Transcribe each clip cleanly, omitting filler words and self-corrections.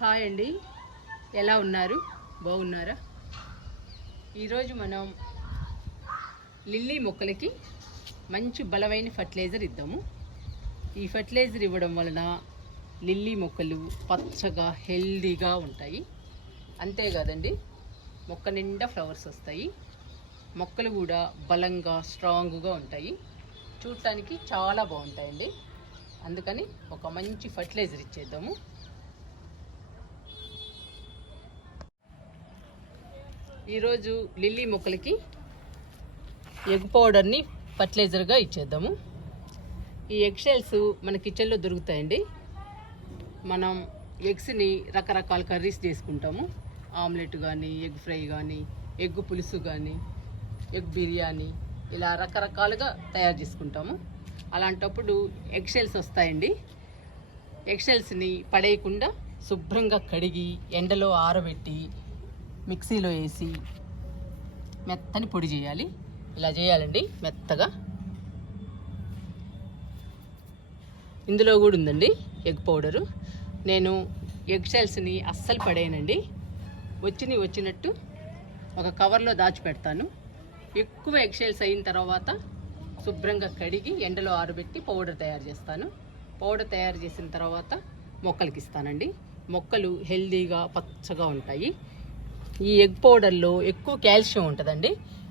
Hi అండి, ఎలా ఉన్నారు? బాగున్నారా? ఈరోజు మనం లిల్లీ మొక్కలకి మంచి బలమైన ఫర్టిలైజర్ ఇద్దాము. ఈ ఫర్టిలైజర్ ఇవ్వడం వలన లిల్లీ మొక్కలు పచ్చగా హెల్దీగా ఉంటాయి. అంతేకాదండి, మొక్క నిండా ఫ్లవర్స్ వస్తాయి. మొక్కలు కూడా బలంగా స్ట్రాంగ్గా ఉంటాయి. చూడటానికి చాలా బాగుంటాయండి. అందుకని ఒక మంచి ఫర్టిలైజర్ ఇచ్చేద్దాము. ఈరోజు లిల్లీ మొక్కలకి ఎగ్ పౌడర్ని ఫర్టిలైజర్గా ఇచ్చేద్దాము. ఈ ఎగ్ షెల్స్ మన కిచెన్లో దొరుకుతాయండి. మనం ఎగ్స్ని రకరకాల కర్రీస్ చేసుకుంటాము. ఆమ్లెట్ కానీ, ఎగ్ ఫ్రై కానీ, ఎగ్ పులుసు కానీ, ఎగ్ బిర్యానీ, ఇలా రకరకాలుగా తయారు చేసుకుంటాము. అలాంటప్పుడు ఎగ్ షెల్స్ వస్తాయండి. ఎగ్ షెల్స్ని పడేయకుండా శుభ్రంగా కడిగి ఎండలో ఆరబెట్టి మిక్సీలో వేసి మెత్తని పొడి చేయాలి. ఇలా చేయాలండి మెత్తగా. ఇందులో కూడా ఉందండి ఎగ్ పౌడరు. నేను ఎగ్ షెల్స్ని అస్సలు పడేయనండి. వచ్చినట్టు ఒక కవర్లో దాచిపెడతాను. ఎక్కువ ఎగ్ షెల్స్ అయిన తర్వాత శుభ్రంగా కడిగి ఎండలో ఆరబెట్టి పౌడర్ తయారు చేస్తాను. పౌడర్ తయారు చేసిన తర్వాత మొక్కలకి ఇస్తానండి. మొక్కలు హెల్దీగా పచ్చగా ఉంటాయి. ఈ ఎగ్ పౌడర్లో ఎక్కువ కాల్షియం ఉంటుందండి.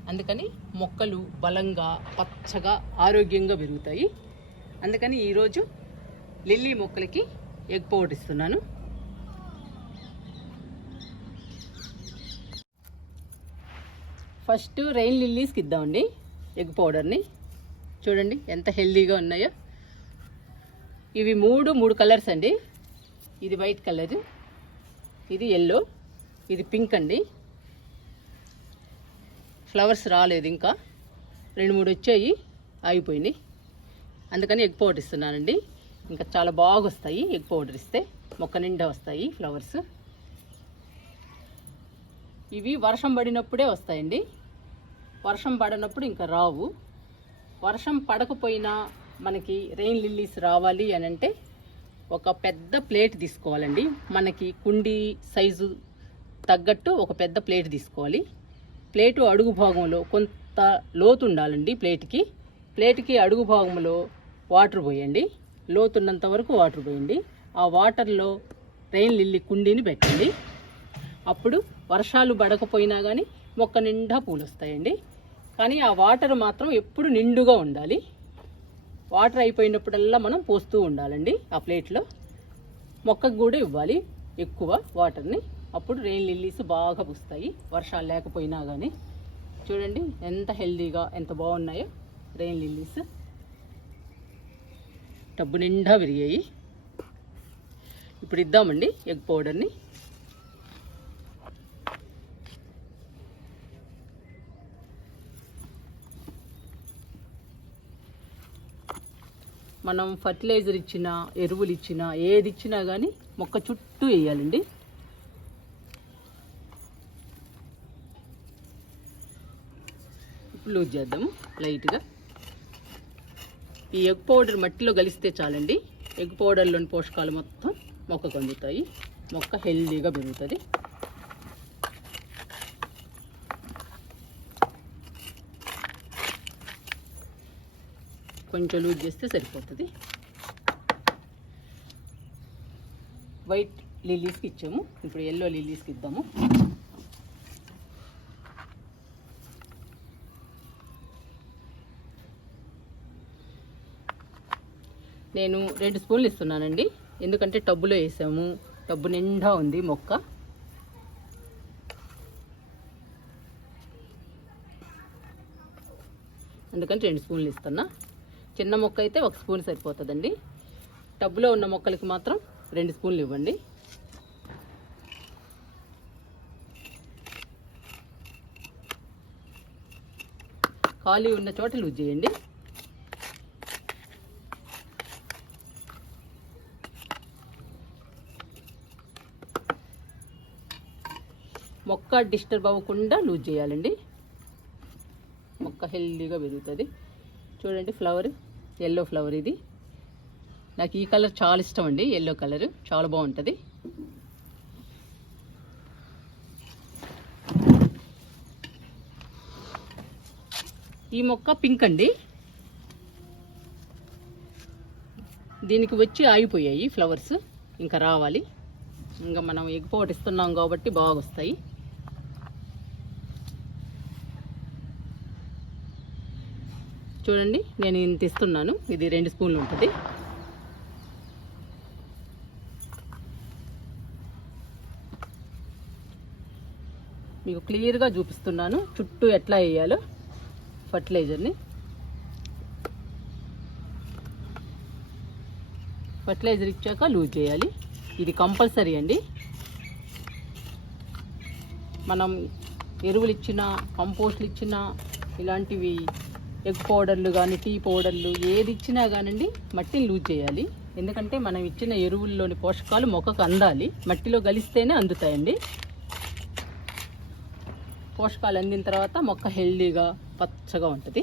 అందుకని మొక్కలు బలంగా పచ్చగా ఆరోగ్యంగా పెరుగుతాయి. అందుకని ఈరోజు లిల్లీ మొక్కలకి ఎగ్ పౌడర్ ఇస్తున్నాను. ఫస్ట్ రెయిన్ లిల్లీస్కి ఇద్దామండి ఎగ్ పౌడర్ని. చూడండి ఎంత హెల్దీగా ఉన్నాయో. ఇవి మూడు కలర్స్ అండి. ఇది వైట్ కలర్, ఇది ఎల్లో, ఇది పింక్ అండి. ఫ్లవర్స్ రాలేదు, ఇంకా 2-3 వచ్చాయి, ఆగిపోయినాయి. అందుకని ఎగ్ పౌడర్ ఇస్తున్నానండి. ఇంకా చాలా బాగా వస్తాయి ఎగ్ పౌడర్ ఇస్తే. మొక్క నిండా వస్తాయి ఫ్లవర్స్. ఇవి వర్షం పడినప్పుడే వస్తాయండి. వర్షం పడినప్పుడు ఇంకా రావు. వర్షం పడకపోయినా మనకి రెయిన్ లిల్లీస్ రావాలి అని అంటే ఒక పెద్ద ప్లేట్ తీసుకోవాలండి. మనకి కుండీ సైజు తగ్గట్టు ఒక పెద్ద ప్లేట్ తీసుకోవాలి. ప్లేటు అడుగు భాగంలో కొంత లోతు ఉండాలండి. ప్లేట్కి అడుగు భాగంలో వాటర్ పోయండి. లోతున్నంత వరకు వాటర్ పోయండి. ఆ వాటర్లో రెయిన్ లిల్లీ కుండీని పెట్టండి. అప్పుడు వర్షాలు పడకపోయినా కానీ మొక్క నిండా పూలు వస్తాయండి. కానీ ఆ వాటర్ మాత్రం ఎప్పుడు నిండుగా ఉండాలి. వాటర్ అయిపోయినప్పుడల్లా మనం పోస్తూ ఉండాలండి ఆ ప్లేట్లో. మొక్కకు కూడా ఇవ్వాలి ఎక్కువ వాటర్ని. అప్పుడు రెయిన్ లిల్లీస్ బాగా పూస్తాయి వర్షాలు లేకపోయినా కానీ. చూడండి ఎంత హెల్దీగా ఎంత బాగున్నాయో రెయిన్ లిల్లీస్. టబ్బు నిండా విరిగాయి. ఇప్పుడు ఇద్దామండి ఎగ్ పౌడర్ని. మనం ఫర్టిలైజర్ ఇచ్చినా, ఎరువులు ఇచ్చినా, ఏది ఇచ్చినా కానీ మొక్క చుట్టూ వేయాలండి. లూజ్ చేద్దాము లైట్గా. ఈ ఎగ్ పౌడర్ మట్టిలో కలిస్తే చాలండి. ఎగ్ పౌడర్లోని పోషకాలు మొత్తం మొక్కకు అందుతాయి. మొక్క హెల్దీగా పెరుగుతుంది. కొంచెం లూజ్ చేస్తే సరిపోతుంది. వైట్ లిల్లీస్కి ఇచ్చాము, ఇప్పుడు ఎల్లో లిల్లీస్కి ఇద్దాము. నేను 2 స్పూన్లు ఇస్తున్నానండి. ఎందుకంటే టబ్బులో వేసాము, టబ్బు నిండా ఉంది మొక్క. అందుకని 2 స్పూన్లు ఇస్తున్నా. చిన్న మొక్క అయితే 1 స్పూన్ సరిపోతుందండి. టబ్బులో ఉన్న మొక్కలకి మాత్రం 2 స్పూన్లు ఇవ్వండి. ఖాళీ ఉన్న చోట లూజ్ చేయండి. మొక్క డిస్టర్బ్ అవ్వకుండా లూజ్ చేయాలండి. మొక్క హెల్దీగా పెరుగుతుంది. చూడండి ఫ్లవర్, ఎల్లో ఫ్లవర్ ఇది. నాకు ఈ కలర్ చాలా ఇష్టం అండి. ఎల్లో కలర్ చాలా బాగుంటుంది. ఈ మొక్క పింక్ అండి. దీనికి వచ్చి ఆగిపోయాయి ఫ్లవర్స్, ఇంకా రావాలి. ఇంకా మనం ఎగ్ పౌడర్ ఇస్తున్నాం కాబట్టి బాగా వస్తాయి. చూడండి, నేను ఇంత ఇస్తున్నాను. ఇది 2 స్పూన్లు ఉంటుంది. మీకు క్లియర్గా చూపిస్తున్నాను చుట్టూ ఎట్లా వేయాలో ఫర్టిలైజర్ని. ఫర్టిలైజర్ ఇచ్చాక లూజ్ చేయాలి. ఇది కంపల్సరీ అండి. మనం ఎరువులు ఇచ్చినా, కంపోస్ట్లు ఇచ్చినా, ఇలాంటివి ఎగ్ పౌడర్లు కానీ, టీ పౌడర్లు ఏది ఇచ్చినా కానండి మట్టిని లూజ్ చేయాలి. ఎందుకంటే మనం ఇచ్చిన ఎరువుల్లోని పోషకాలు మొక్కకు అందాలి. మట్టిలో కలిస్తేనే అందుతాయండి. పోషకాలు అందిన తర్వాత మొక్క హెల్దీగా పచ్చగా ఉంటుంది.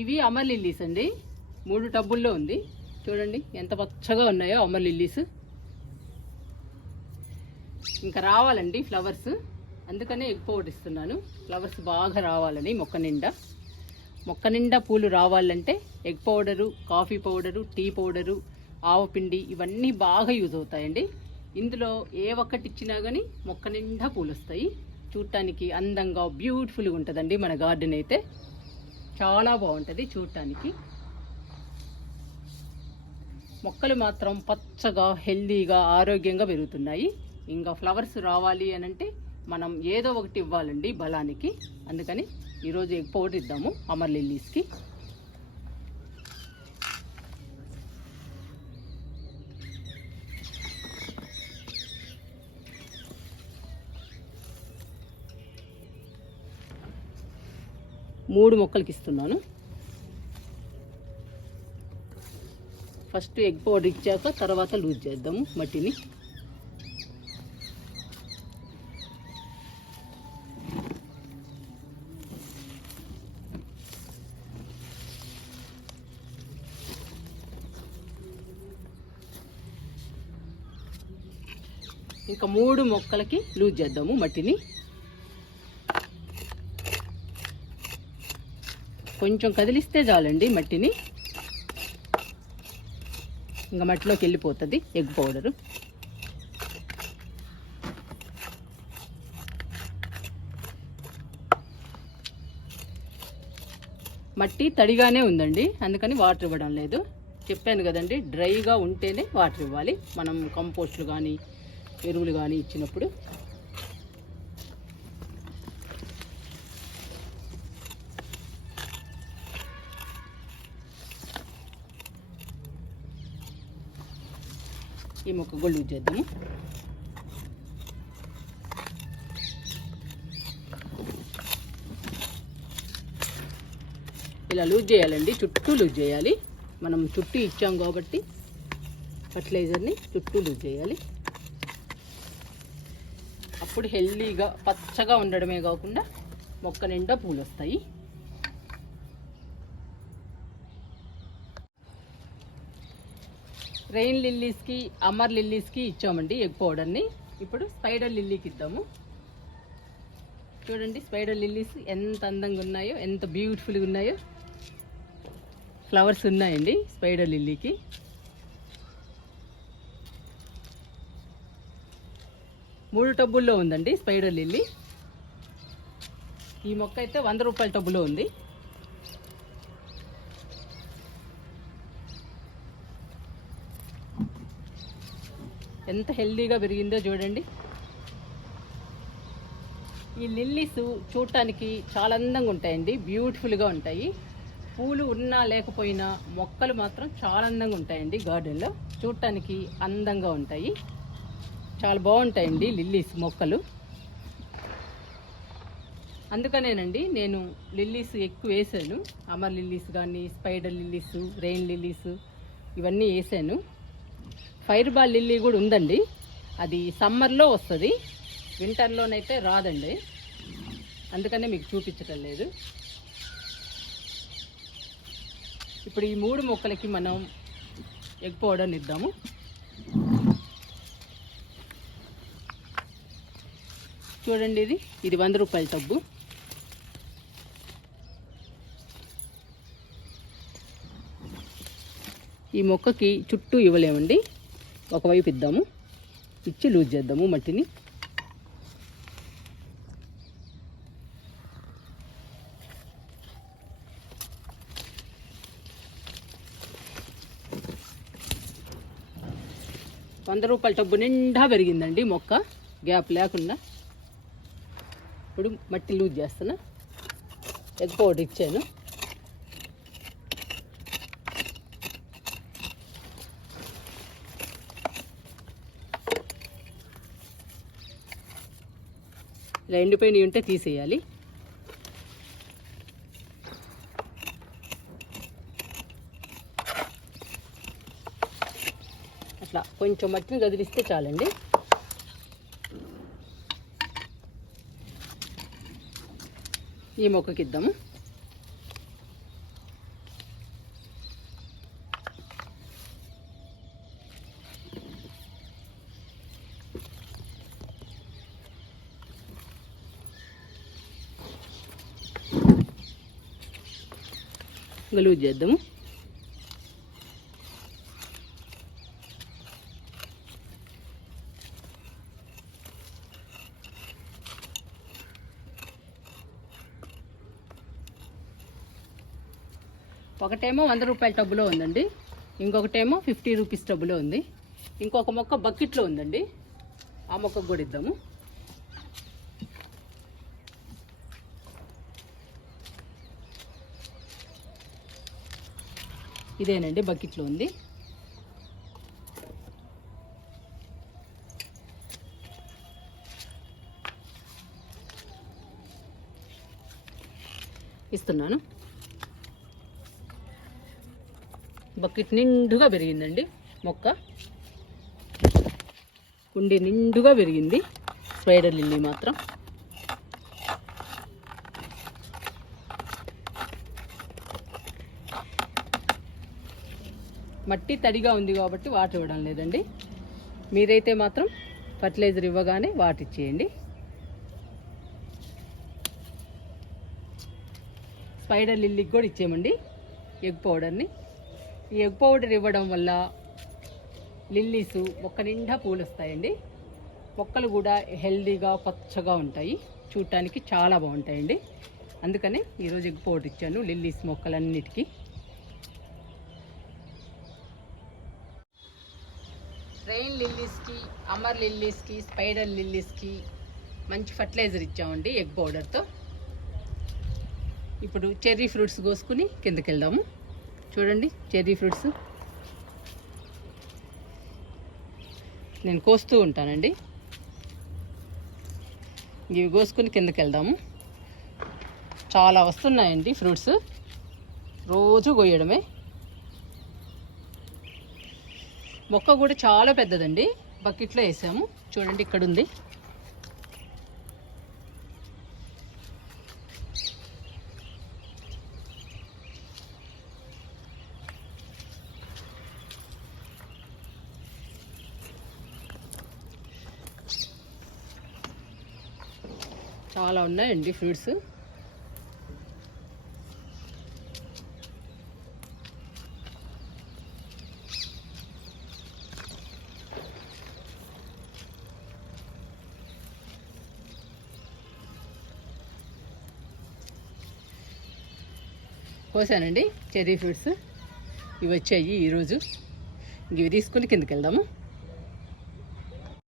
ఇవి అమర్ లిల్లీస్ అండి. 3 టబ్బుల్లో ఉంది. చూడండి ఎంత పచ్చగా ఉన్నాయో అమర్ లిల్లీస్. ఇంకా రావాలండి ఫ్లవర్స్, అందుకనే ఎగ్ పౌడర్ ఇస్తున్నాను. ఫ్లవర్స్ బాగా రావాలని మొక్క నిండా పూలు రావాలంటే egg powder, coffee powder, tea powder, ఆవపిండి ఇవన్నీ బాగా యూజ్ అవుతాయండి. ఇందులో ఏ ఒక్కటి ఇచ్చినా కానీ మొక్క నిండా పూలు వస్తాయి. చూడటానికి అందంగా బ్యూటిఫుల్గా ఉంటుందండి. మన గార్డెన్ అయితే చాలా బాగుంటుంది చూడటానికి. మొక్కలు మాత్రం పచ్చగా, హెల్దీగా, ఆరోగ్యంగా పెరుగుతున్నాయి. ఇంకా ఫ్లవర్స్ రావాలి అని అంటే మనం ఏదో ఒకటి ఇవ్వాలండి బలానికి. అందుకని ఈరోజు ఎగ్ పౌడర్ ఇద్దాము అమర్ లిల్లీస్కి. మూడు మొక్కలకి ఇస్తున్నాను. ఫస్ట్ ఎగ్ పౌడర్ ఇచ్చాక తర్వాత లూజ్ చేద్దాము మట్టిని. ఇంకా 3 మొక్కలకి లూజ్ చేద్దాము మట్టిని. కొంచెం కదిలిస్తే చాలండి మట్టిని, ఇంకా మట్టిలోకి వెళ్ళిపోతుంది ఎగ్ పౌడరు. మట్టి తడిగానే ఉందండి, అందుకని వాటర్ ఇవ్వడం లేదు. చెప్పాను కదండి, డ్రైగా ఉంటేనే వాటర్ ఇవ్వాలి మనం కంపోస్ట్లు కానీ, ఎరువులు కానీ ఇచ్చినప్పుడు. ఈ మొక్క కూడా లూజ్ చేద్దాము. ఇలా లూజ్ చేయాలండి, చుట్టూ లూజ్ చేయాలి. మనం చుట్టూ ఇచ్చాం కాబట్టి ఫర్టిలైజర్ని చుట్టూ లూజ్ చేయాలి. అప్పుడు హెల్దీగా పచ్చగా ఉండడమే కాకుండా మొక్క నిండా పూలు వస్తాయి. రెయిన్ లిల్లీస్కి, అమర్ లిల్లీస్కి ఇచ్చామండి ఎగ్ పౌడర్ని. ఇప్పుడు స్పైడర్ లిల్లీకి ఇద్దాము. చూడండి స్పైడర్ లిల్లీస్ ఎంత అందంగా ఉన్నాయో, ఎంత బ్యూటిఫుల్గా ఉన్నాయో. ఫ్లవర్స్ ఉన్నాయండి స్పైడర్ లిల్లీకి. మూడు టబ్బుల్లో ఉందండి స్పైడర్ లిల్లీ. ఈ మొక్క అయితే 100 రూపాయల టబ్బులో ఉంది. ఎంత హెల్దీగా పెరిగిందో చూడండి. ఈ లిల్లీస్ చూడటానికి చాలా అందంగా ఉంటాయండి, బ్యూటిఫుల్గా ఉంటాయి. పూలు ఉన్నా లేకపోయినా మొక్కలు మాత్రం చాలా అందంగా ఉంటాయండి. గార్డెన్లో చూడటానికి అందంగా ఉంటాయి, చాలా బాగుంటాయండి లిల్లీస్ మొక్కలు. అందుకనేనండి నేను లిల్లీస్ ఎక్కువ వేసాను. అమర్ లిల్లీస్ కానీ, స్పైడర్ లిల్లీస్, రెయిన్ లిల్లీస్ ఇవన్నీ వేసాను. ఫైర్ బాల్ లిల్లీ కూడా ఉందండి, అది సమ్మర్లో వస్తుంది, వింటర్లోనైతే రాదండి. అందుకనే మీకు చూపించటం లేదు. ఇప్పుడు ఈ 3 మొక్కలకి మనం ఎగ్ పౌడర్ని ఇద్దాము. చూడండి, ఇది 100 రూపాయల టబ్బు. ఈ మొక్కకి చుట్టూ ఇవ్వలేమండి, ఒకవైపు ఇద్దాము, ఇచ్చి లూజ్ చేద్దాము మట్టిని. ₹100 టబ్బు నిండా పెరిగిందండి మొక్క, గ్యాప్ లేకుండా. ఇప్పుడు మట్టి లూజ్ చేస్తున్నా, ఎగ్ పౌడర్ ఇచ్చాను. ఇలా ఎండిపోయినవి ఉంటే తీసేయాలి. అట్లా కొంచెం మట్టిని కదిలిస్తే చాలండి. ఈ మొక్కకి ఇద్దాము. లూజ్ చేద్దాము. ఒకటేమో ₹100 టబ్బులో ఉందండి, ఇంకొకటేమో 50 రూపీస్ టబ్బులో ఉంది. ఇంకొక మొక్క బకెట్లో ఉందండి, ఆ మొక్కకు కూడా ఇద్దాము. ఇదేనండి బకెట్లో ఉంది. ఇస్తున్నాను. బకెట్ నిండుగా పెరిగిందండి మొక్క, కుండి నిండుగా పెరిగింది. స్పైడర్ లిల్లీ మాత్రం మట్టి తడిగా ఉంది కాబట్టి వాటర్ ఇవ్వడం లేదండి. మీరైతే మాత్రం ఫర్టిలైజర్ ఇవ్వగానే వాటర్ ఇచ్చేయండి. స్పైడర్ లిల్లీకి కూడా ఇచ్చేయమండి ఎగ్ పౌడర్ని. ఈ ఎగ్ పౌడర్ ఇవ్వడం వల్ల లిల్లీస్ మొక్క నిండా పూలు వస్తాయండి. మొక్కలు కూడా హెల్దీగా పచ్చగా ఉంటాయి, చూడటానికి చాలా బాగుంటాయండి. అందుకని ఈరోజు ఎగ్ పౌడర్ ఇచ్చాను లిల్లీస్ మొక్కలన్నిటికీ. రెయిన్ లిల్లీస్కి, అమర్ లిల్లీస్కి, స్పైడర్ లిల్లీస్కి మంచి ఫర్టిలైజర్ ఇచ్చామండి ఎగ్ పౌడర్తో. ఇప్పుడు చెర్రీ ఫ్రూట్స్ కోసుకుని కిందకి వెళ్దాము. చూడండి, చెర్రీ ఫ్రూట్స్ నేను కోస్తూ ఉంటానండి. ఇవి కోసుకుని కిందకి వెళ్దాము. చాలా వస్తున్నాయండి ఫ్రూట్స్, రోజు కోయడమే. మొక్క కూడా చాలా పెద్దదండి, బకెట్లో వేసాము. చూడండి, ఇక్కడ ఉంది. చాలా ఉన్నాయండి ఫ్రూట్స్. కోసానండి చెర్రీ ఫ్రూట్స్, ఇవి వచ్చాయి ఈరోజు. ఇవి తీసుకుని కిందకి వెళ్దాము.